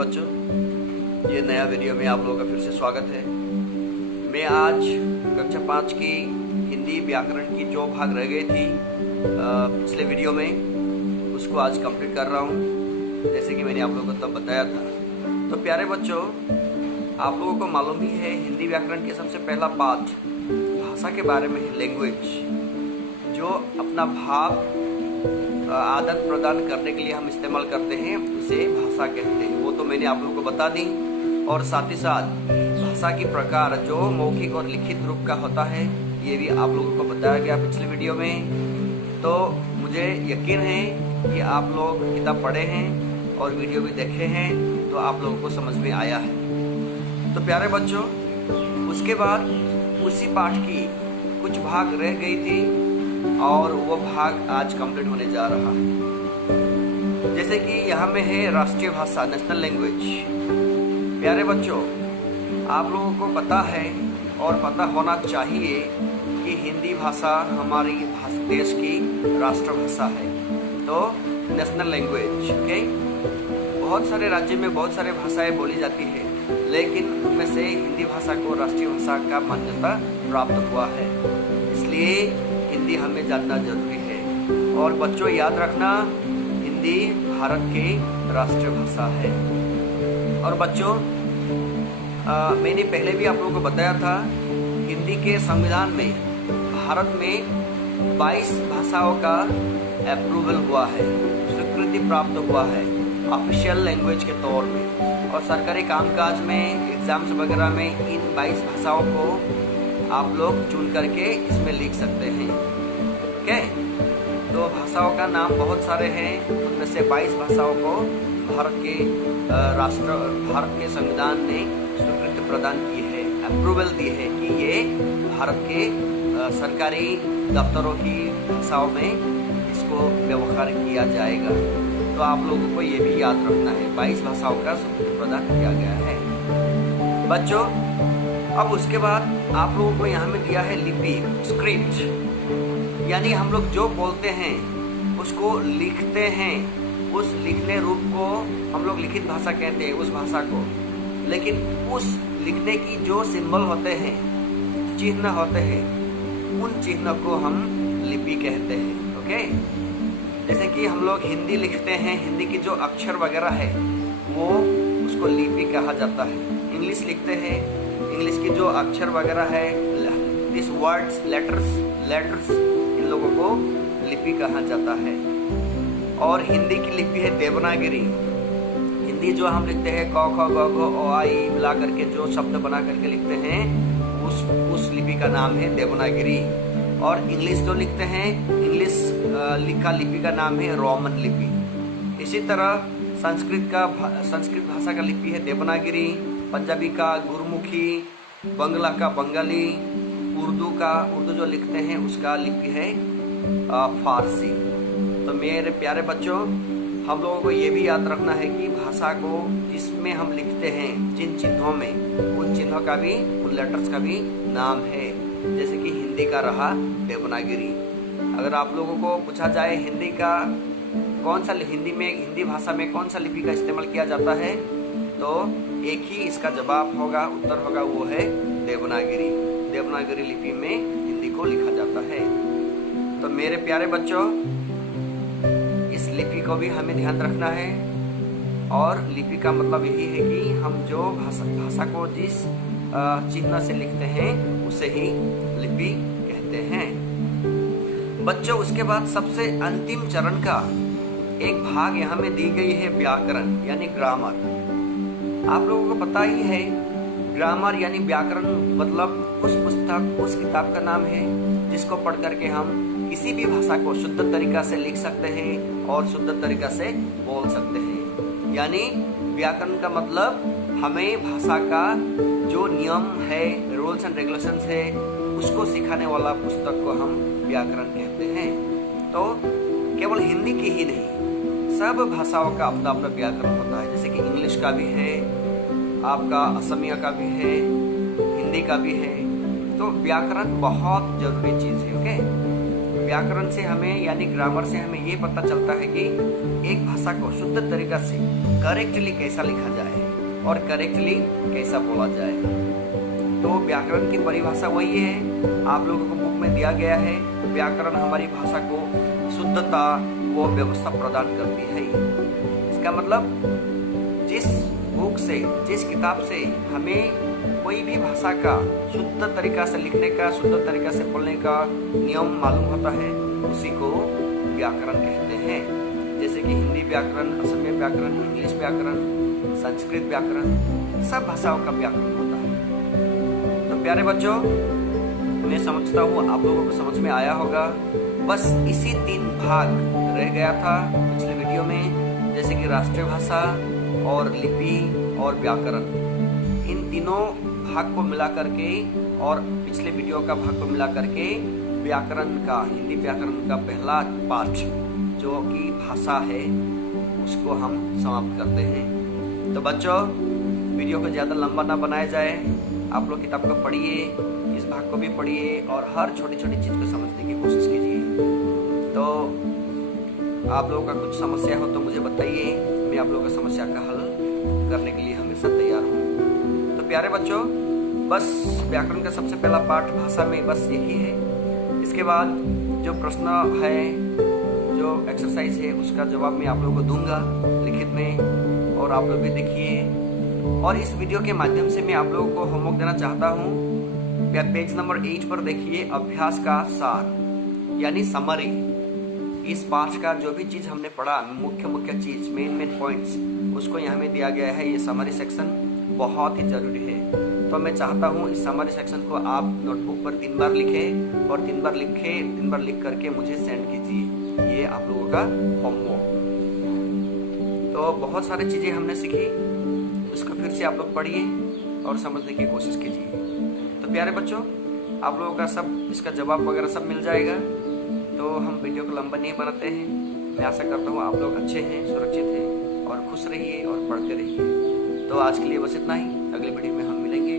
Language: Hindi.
बच्चों, ये नया वीडियो में आप लोगों का फिर से स्वागत है। मैं आज कक्षा 5 की हिंदी व्याकरण की जो भाग रह गई थी पिछले वीडियो में, उसको आज कंप्लीट कर रहा हूँ, जैसे कि मैंने आप लोगों को तब बताया था। तो प्यारे बच्चों, आप लोगों को मालूम ही है हिंदी व्याकरण के सबसे पहला पाठ भाषा के बारे में है, लैंग्वेज, जो अपना भाव आदान प्रदान करने के लिए हम इस्तेमाल करते हैं, उसे भाषा कहते हैं। वो तो मैंने आप लोगों को बता दी। और साथ ही साथ भाषा की प्रकार जो मौखिक और लिखित रूप का होता है, ये भी आप लोगों को बताया गया पिछले वीडियो में। तो मुझे यकीन है कि आप लोग किताब पढ़े हैं और वीडियो भी देखे हैं, तो आप लोगों को समझ में आया है। तो प्यारे बच्चों, उसके बाद उसी पाठ की कुछ भाग रह गई थी और वो भाग आज कंप्लीट होने जा रहा है। जैसे कि यहाँ में है राष्ट्रीय भाषा, नेशनल लैंग्वेज। प्यारे बच्चों, आप लोगों को पता है और पता होना चाहिए कि हिंदी भाषा हमारी देश की राष्ट्रभाषा है, तो नेशनल लैंग्वेज। ओके, बहुत सारे राज्यों में बहुत सारे भाषाएं बोली जाती है, लेकिन उनमें से हिंदी भाषा को राष्ट्रीय भाषा का मान्यता प्राप्त हुआ है, इसलिए हिंदी हमें जानना जरूरी है। और बच्चों याद रखना, हिंदी भारत की राष्ट्रीय भाषा है। और बच्चों, मैंने पहले भी आप लोगों को बताया था, हिंदी के संविधान में भारत में 22 भाषाओं का अप्रूवल हुआ है, स्वीकृति प्राप्त हुआ है ऑफिशियल लैंग्वेज के तौर में। और सरकारी कामकाज में, एग्जाम्स वगैरह में इन 22 भाषाओं को आप लोग चुन करके इसमें लिख सकते हैं। ओके, तो भाषाओं का नाम बहुत सारे हैं, उनमें से 22 भाषाओं को भारत के संविधान ने स्वीकृति प्रदान की है, अप्रूवल दी है कि ये भारत के सरकारी दफ्तरों की भाषाओं में इसको व्यवहार किया जाएगा। तो आप लोगों को ये भी याद रखना है, 22 भाषाओं का स्वीकृति प्रदान किया गया है। बच्चों, अब उसके बाद आप लोगों को यहाँ में दिया है लिपि, स्क्रिप्ट, यानी हम लोग जो बोलते हैं उसको लिखते हैं, उस लिखने रूप को हम लोग लिखित भाषा कहते हैं, उस भाषा को। लेकिन उस लिखने की जो सिंबल होते हैं, चिन्ह होते हैं, उन चिन्ह को हम लिपि कहते हैं। ओके, जैसे कि हम लोग हिंदी लिखते हैं, हिंदी की जो अक्षर वगैरह है वो उसको लिपि कहा जाता है। इंग्लिश लिखते हैं, इंग्लिश की जो अक्षर वगैरह है, दिस वर्ड्स, लेटर्स, इन लोगों को लिपि कहा जाता है। और हिंदी की लिपि है देवनागरी। हिंदी जो हम लिखते हैं, क ख ग घ ओ आ ई मिला करके जो शब्द बना करके लिखते हैं, उस लिपि का नाम है देवनागरी। और इंग्लिश जो लिखते हैं, इंग्लिश लिखा लिपि का नाम है रोमन लिपि। इसी तरह संस्कृत भाषा का लिपि है देवनागरी, पंजाबी का गुरमुखी, बंगला का बंगाली, उर्दू जो लिखते हैं उसका लिपि है फारसी। तो मेरे प्यारे बच्चों, हम लोगों को ये भी याद रखना है कि भाषा को जिसमें हम लिखते हैं, जिन चिन्हों में, उन चिन्हों का भी, उन लेटर्स का भी नाम है। जैसे कि हिंदी का रहा देवनागरी। अगर आप लोगों को पूछा जाए हिंदी भाषा में कौन सा लिपि का इस्तेमाल किया जाता है, तो एक ही इसका जवाब होगा, उत्तर होगा, वो है देवनागरी। देवनागरी लिपि में हिंदी को लिखा जाता है। तो मेरे प्यारे बच्चों, इस लिपि को भी हमें ध्यान रखना है। और लिपि का मतलब यही है कि हम जो भाषा को जिस चिन्ह से लिखते हैं उसे ही लिपि कहते हैं। बच्चों, उसके बाद सबसे अंतिम चरण का एक भाग यहाँ में दी गई है व्याकरण, यानी ग्रामर। आप लोगों को पता ही है, ग्रामर यानी व्याकरण मतलब उस किताब का नाम है जिसको पढ़ करके हम किसी भी भाषा को शुद्ध तरीका से लिख सकते हैं और शुद्ध तरीका से बोल सकते हैं। यानी व्याकरण का मतलब हमें भाषा का जो नियम है, रूल्स एंड रेगुलेशंस है, उसको सिखाने वाला पुस्तक को हम व्याकरण कहते हैं। तो केवल हिंदी की ही नहीं, सब भाषाओं का अपना अपना व्याकरण होता है। जैसे कि इंग्लिश का भी है, आपका असमिया का भी है, हिंदी का भी है। तो व्याकरण बहुत जरूरी चीज है। ओके, व्याकरण से हमें यानी ग्रामर से हमें ये पता चलता है कि एक भाषा को शुद्ध तरीका से करेक्टली कैसा लिखा जाए और करेक्टली कैसा बोला जाए। तो व्याकरण की परिभाषा वही है, आप लोगों को बुक में दिया गया है। व्याकरण हमारी भाषा को शुद्धता व व्यवस्था प्रदान करती है। इसका मतलब जिस बुक से, जिस किताब से हमें कोई भी भाषा का शुद्ध तरीका से लिखने का, शुद्ध तरीका से बोलने का नियम मालूम होता है, उसी को व्याकरण कहते हैं। जैसे कि हिंदी व्याकरण, असमिया व्याकरण, इंग्लिश व्याकरण, संस्कृत व्याकरण, सब भाषाओं का व्याकरण होता है। तो प्यारे बच्चों, मैं समझता हूँ आप लोगों को समझ में आया होगा। बस इसी 3 भाग रह गया था पिछले वीडियो में, जैसे कि राष्ट्रीय भाषा और लिपि और व्याकरण। इन तीनों भाग को मिला करके और पिछले वीडियो का भाग को मिला करके व्याकरण का, हिंदी व्याकरण का पहला पाठ जो कि भाषा है, उसको हम समाप्त करते हैं। तो बच्चों, वीडियो को ज़्यादा लंबा ना बनाया जाए, आप लोग किताब को पढ़िए, इस भाग को भी पढ़िए और हर छोटी छोटी चीज़ को समझने की कोशिश कीजिए। तो आप लोगों का कुछ समस्या हो तो मुझे बताइए, मैं आप लोगों की समस्या का हल करने के लिए हमेशा तैयार हूँ। तो प्यारे बच्चों, बस व्याकरण का सबसे पहला पाठ भाषा में बस यही है। इसके बाद जो प्रश्न है, जो एक्सरसाइज है, उसका जवाब मैं आप लोगों को दूंगा लिखित में, और आप लोग भी देखिए। और इस वीडियो के माध्यम से मैं आप लोगों को होमवर्क देना चाहता हूँ। पेज नंबर 8 पर देखिए, अभ्यास का सार यानी समरी। इस पाठ का जो भी चीज़ हमने पढ़ा, मुख्य चीज़, मेन पॉइंट्स, उसको यहाँ में दिया गया है। ये समरी सेक्शन बहुत ही जरूरी है। तो मैं चाहता हूँ इस समरी सेक्शन को आप नोटबुक पर 3 बार लिखें और 3 बार लिख करके मुझे सेंड कीजिए। ये आप लोगों का होमवर्क। तो बहुत सारी चीज़ें हमने सीखी, उसको फिर से आप लोग पढ़िए और समझने की कोशिश कीजिए। तो प्यारे बच्चों, आप लोगों का सब इसका जवाब वगैरह सब मिल जाएगा। तो हम वीडियो को लंबा नहीं बनाते हैं। मैं आशा करता हूँ आप लोग अच्छे हैं, सुरक्षित हैं और खुश रहिए और पढ़ते रहिए। तो आज के लिए बस इतना ही। अगले वीडियो में हम मिलेंगे।